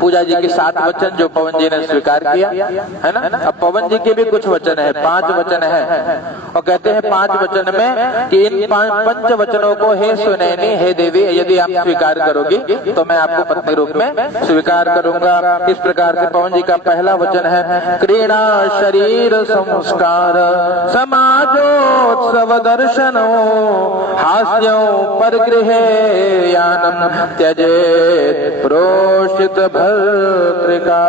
पूजा जी के 7 वचन जो पवन जी ने स्वीकार किया है ना। अब पवन जी के भी कुछ वचन है, 5 वचन है, और कहते हैं 5 वचन में कि इन 5 वचनों को हे सुनैनी, हे देवी, यदि आप स्वीकार करोगी तो मैं आपको पत्नी रूप में स्वीकार करूंगा। इस प्रकार से पवन जी का पहला वचन है क्रीड़ा शरीर संस्कार समाजोत्सव दर्शनो हास्यों परगृह यानम त्यजेत प्रोषित भर्तृका।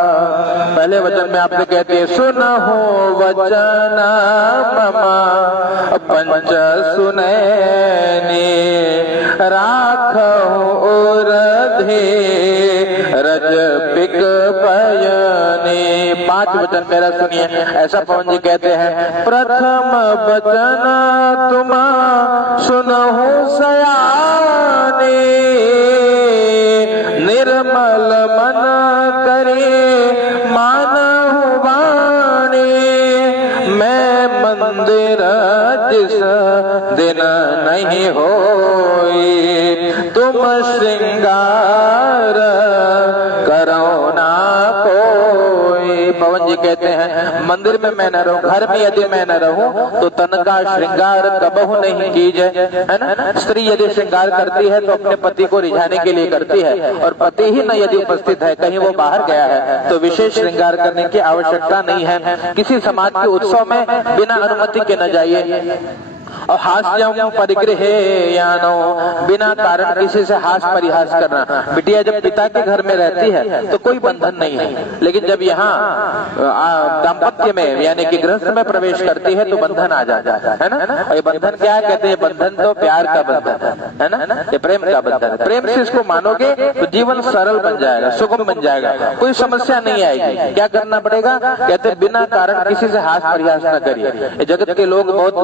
पहले वचन में आपसे कहते हैं सुनहो वचन ममा पंच सुनैनी राखहु उरधे रज पिक पयनी। 5 वचन मेरा सुनिए। ऐसा पवन जी कहते हैं प्रथम वचन तुम सुनहु सयानी निर्मल मन करे मानहु वाणी मैं मंदिर जिस दिन नहीं होई तुम श्रृंगार करो ना कोई। पवन जी कहते हैं मंदिर में मैं न रहूं, घर में यदि मैं न रहूं तो तन का श्रृंगार कबहू नहीं कीजिए, है ना। स्त्री यदि श्रृंगार करती है तो अपने पति को रिझाने के लिए करती है, और पति ही न यदि उपस्थित है, कहीं वो बाहर गया है, तो विशेष श्रृंगार करने की आवश्यकता नहीं है। किसी समाज के उत्सव में बिना अनुमति के न जाइए। और हास्यों परिगृह यानो, बिना कारण किसी से हास परिहास करना। बिटिया जब पिता के घर में रहती है तो कोई बंधन नहीं है, लेकिन जब यहाँ दाम्पत्य में यानी कि गृहस्थ में प्रवेश करती है तो बंधन आ जाता है ना। और ये बंधन क्या है? कहते हैं बंधन तो प्यार का बंधन है ना, ये प्रेम का बंधन। प्रेम से इसको मानोगे तो जीवन सरल बन जाएगा, सुगम बन जाएगा, कोई समस्या नहीं आएगी। क्या करना पड़ेगा? कहते हैं बिना कारण किसी से हास परिहास न करिए। ये जगत के लोग बहुत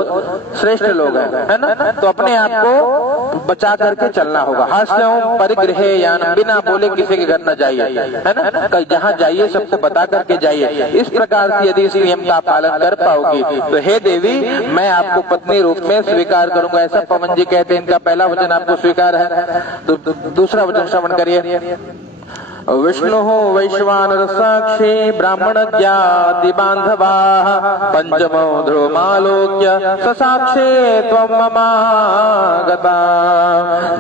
श्रेष्ठ लोग हैं, है ना, तो अपने आप को बचा करके चलना होगा। हास्यों परिगृह यान, बिना बोले किसी के घर न जाइए, है ना, कल जहाँ जाइए सबको बता करके जाइए। इस प्रकार से यदि इस नियम का पालन कर पाओगी तो हे देवी मैं आपको पत्नी रूप में स्वीकार करूंगा। ऐसा पवन जी कहते हैं। इनका पहला वचन आपको स्वीकार है। तो दूसरा वचन श्रवण करिए। विष्णु वैश्वानर साक्षी ब्राह्मण ज्ञाति बांधवा पंचमो ध्रुवमालोक्य ससाक्षे त्वं ममागता।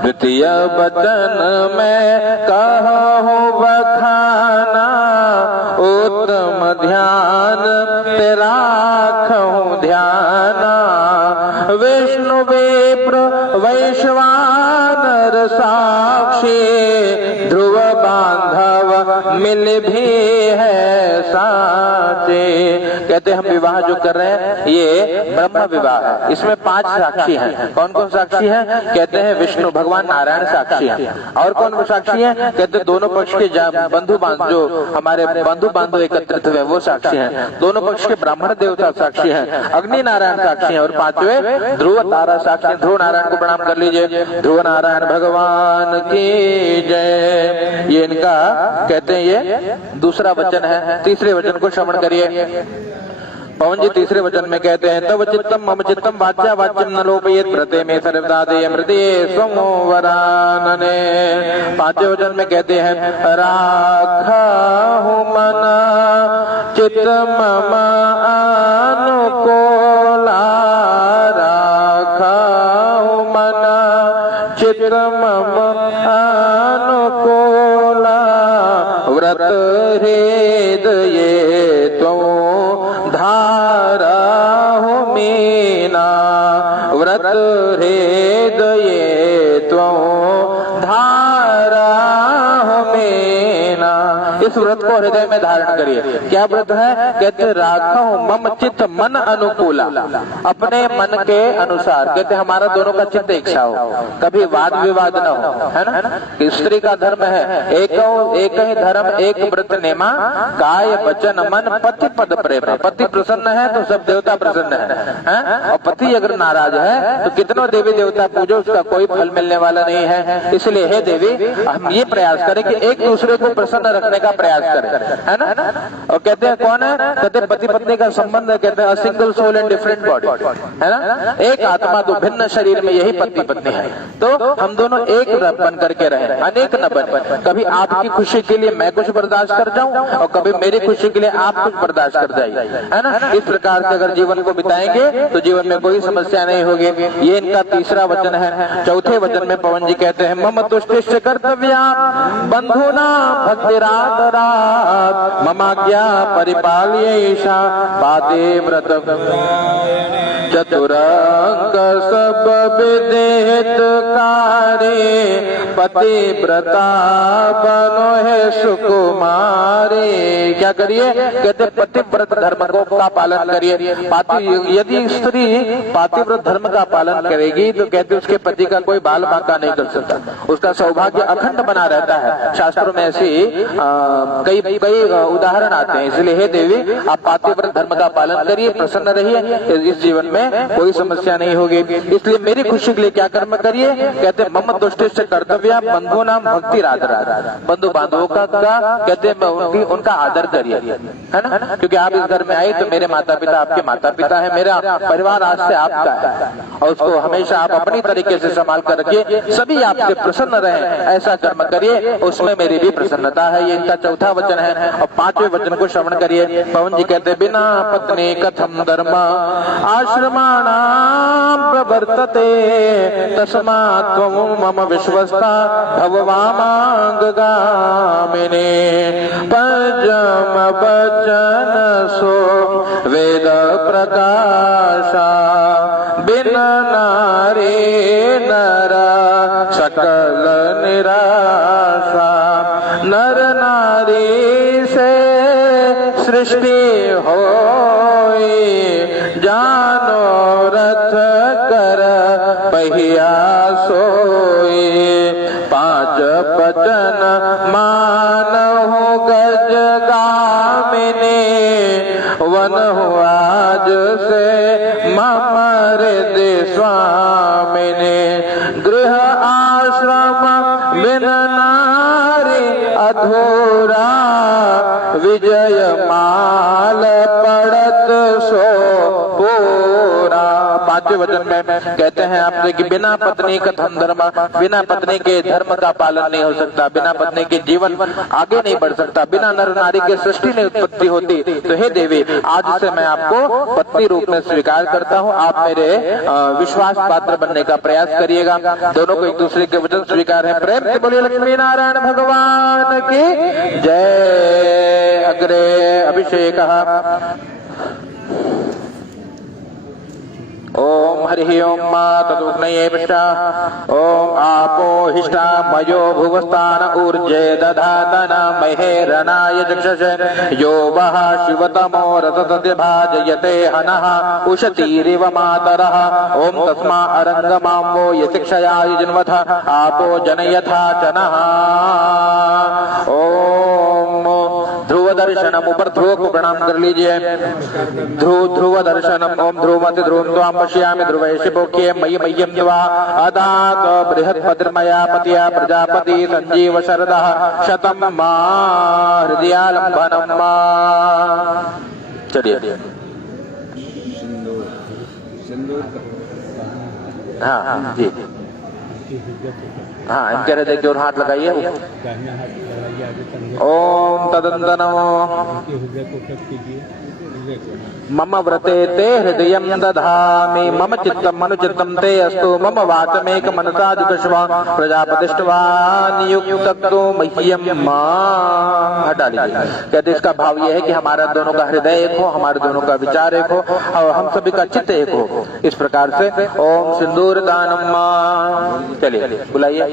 द्वितीय वचन में कहूँ बखाना उत्तम ध्यान तेरा राखूं ध्याना। विष्णु विप्र वैश्वानर साक्षी ध्रुव बांधव मिल भी है साचे। कहते हम विवाह जो कर रहे हैं ये ब्रह्म विवाह है, इसमें 5 साक्षी हैं। कौन कौन साक्षी हैं? कहते हैं विष्णु भगवान नारायण साक्षी हैं। और कौन साक्षी हैं? कहते दोनों पक्ष के बंधु बांधव जो हमारे बंधु बांधव एकत्रित हुए वो साक्षी हैं। दोनों पक्ष के ब्राह्मण देवता साक्षी हैं, अग्नि नारायण साक्षी हैं और 5वें ध्रुव तारा साक्षी। ध्रुव नारायण को प्रणाम कर लीजिए। ध्रुव नारायण भगवान की जय। ये इनका कहते हैं ये दूसरा वचन है। तीसरे वचन को श्रवण करिए। पवन जी तीसरे वचन में कहते हैं तव चित्तम मम चित्तम वाच्या वाच्यम न लोपयेत प्रते में सर्वदा देय मृदये स्वमो वरानने। 5वें वचन में कहते हैं राखहु मन चित्त मम अनुकूला। राखहु मन चित्त मम अनुकूला। व्रत हृदये त्वं धारहु मीना। व्रत हृदये त्वं धारहु मीना। इस व्रत को हृदय में धारण करिए। क्या व्रत है? कहते राखहु मम चित्त मन अनुकूला, अपने मन के अनुसार। कहते हमारा दोनों का चित्त एक सा हो, कभी वाद विवाद न हो, है ना। स्त्री का धर्म है एक ही धर्म एक व्रत नेमा, काय वचन मन पति पद प्रेम। पति प्रसन्न है तो सब देवता प्रसन्न है, और पति अगर नाराज है तो कितनों देवी देवता पूजो उसका कोई फल मिलने वाला नहीं है। इसलिए हे देवी हम ये प्रयास करें कि एक दूसरे को प्रसन्न रखने का प्रयास करें, है ना। और कहते हैं कौन है, कहते हैं पति पत्नी का संबंध है, कहते हैं single soul and different body, है ना। एक आत्मा दो भिन्न शरीर में, यही पति पत्नी है। तो हम दोनों एक बन करके रहे, अनेक न बन। कभी आपकी खुशी के लिए मैं कुछ बर्दाश्त कर जाऊं और कभी मेरी खुशी के लिए आप कुछ बर्दाश्त कर जाइए, है ना। इस प्रकार से अगर जीवन को बिताएंगे तो जीवन में कोई समस्या नहीं होगी। ये इनका तीसरा वचन है। चौथे वचन में पवन जी कहते हैं मम तुष्टिश्च कर्तव्या बंधुना भक्तिरादरात् ममाज्ञा परिपालयेषा पाते व्रत चतुरंग सब विदित कार्य पतिव्रता बनो है सुकुमारी। क्या करिए, कहते पतिव्रत धर्म का पालन करिए। यदि स्त्री पातिव्रत धर्म का पालन करेगी तो कहते उसके पति का कोई बाल बांका नहीं कर सकता, उसका सौभाग्य अखंड बना रहता है। शास्त्रों में ऐसी कई उदाहरण आते हैं। इसलिए हे देवी आप पातिव्रत धर्म का पालन करिए, प्रसन्न रहिए, इस जीवन में कोई समस्या नहीं होगी। इसलिए मेरी खुशी के लिए क्या कर्म करिए, कहते मम तुष्टिश्च कर्तव्या बंधु नाम भक्ति राधरा। बंधु बांधवों का कहते हैं उनका आदर करिए, है ना। क्योंकि आप इस घर में आए तो मेरे माता पिता आपके माता पिता है, मेरा परिवार आज से आपका है और उसको हमेशा आप अपनी तरीके से संभाल कर रखिए, सभी आपसे प्रसन्न रहे, ऐसा कर्म करिए, उसमें मेरी भी प्रसन्नता है। ये इनका चौथा वचन है। और पांचवें वचन को श्रवण करिए। पवन जी कहते बिना पत्नी कथम धर्म आश्रमाणाम प्रवर्तते तस्मात् त्वं मम विश्वस्ता भववामांगगामिनी पंचम वचन सो वेद प्रकाशा बिन नारी नर सकल निराशा नर नारी से सृष्टि होई जानो रथ कर पहिया सोई पांच वचन मानहु गज गामिनी वन आज से मम हृदय स्वामिनी गृह आश्रम बिन नारी अधूरा विजय माल पड़त सो पूरा। पांचवें वचन में कहते हैं आपसे कि बिना पत्नी का धर्म, बिना पत्नी के धर्म का पालन नहीं हो सकता, बिना पत्नी के जीवन आगे नहीं बढ़ सकता, बिना नर नारी के सृष्टि नहीं उत्पत्ति होती। तो हे देवी आज से मैं आपको पत्नी रूप में स्वीकार करता हूँ, आप मेरे विश्वास पात्र बनने का प्रयास करिएगा। दोनों को एक दूसरे के वचन स्वीकार है। प्रेम से बोलिए लक्ष्मी नारायण भगवान की जय। अग्रे अभिषेक। ओम हरि ओम तदुग्नये पृष्ठा ओम आपो हिष्ठा मयो भुवस्थान ऊर्जे दधातन महेरणाय चक्षुषे यो वः शिवतमो रततति भाजयते हनः उशतीरिव मातरः ओम तस्मा अरंगमाम्बो यतिक्षया युजन्वथ आपो जनयथा चनः। ओम ध्रुव दर्शनम, ऊपर ध्रुव को प्रणाम कर लीजिए। ध्रुव दर्शनम ओम ध्रुवमति ध्रुवं त्वां पश्यामि ध्रुवैषि पोक्ये मयि मह्यं द्वा अदात बृहत्पतिर्मया पतिया प्रजापति संजीव शरदः शतं मा हृदयालम्बनं मा। चलिए हाँ जी हाँ, इनके हृदय की ओर हाथ लगाइए। ओम तदंतनमो मम व्रते ते हृदयं दधामि मम चित्तम अनुचित्तम ते अस्तु मम वाचमेक मनसा जुगश्वा प्रजापतिष्ठवा नियुक्ततो मह्यम मा। हटा लीजिए। कहते इसका भाव यह है कि हमारा दोनों का हृदय एक हो, हमारे दोनों का विचार एक हो और हम सभी का चित्त एक हो। इस प्रकार से ओम सिंदूर दानम। चलिए बुलाइए।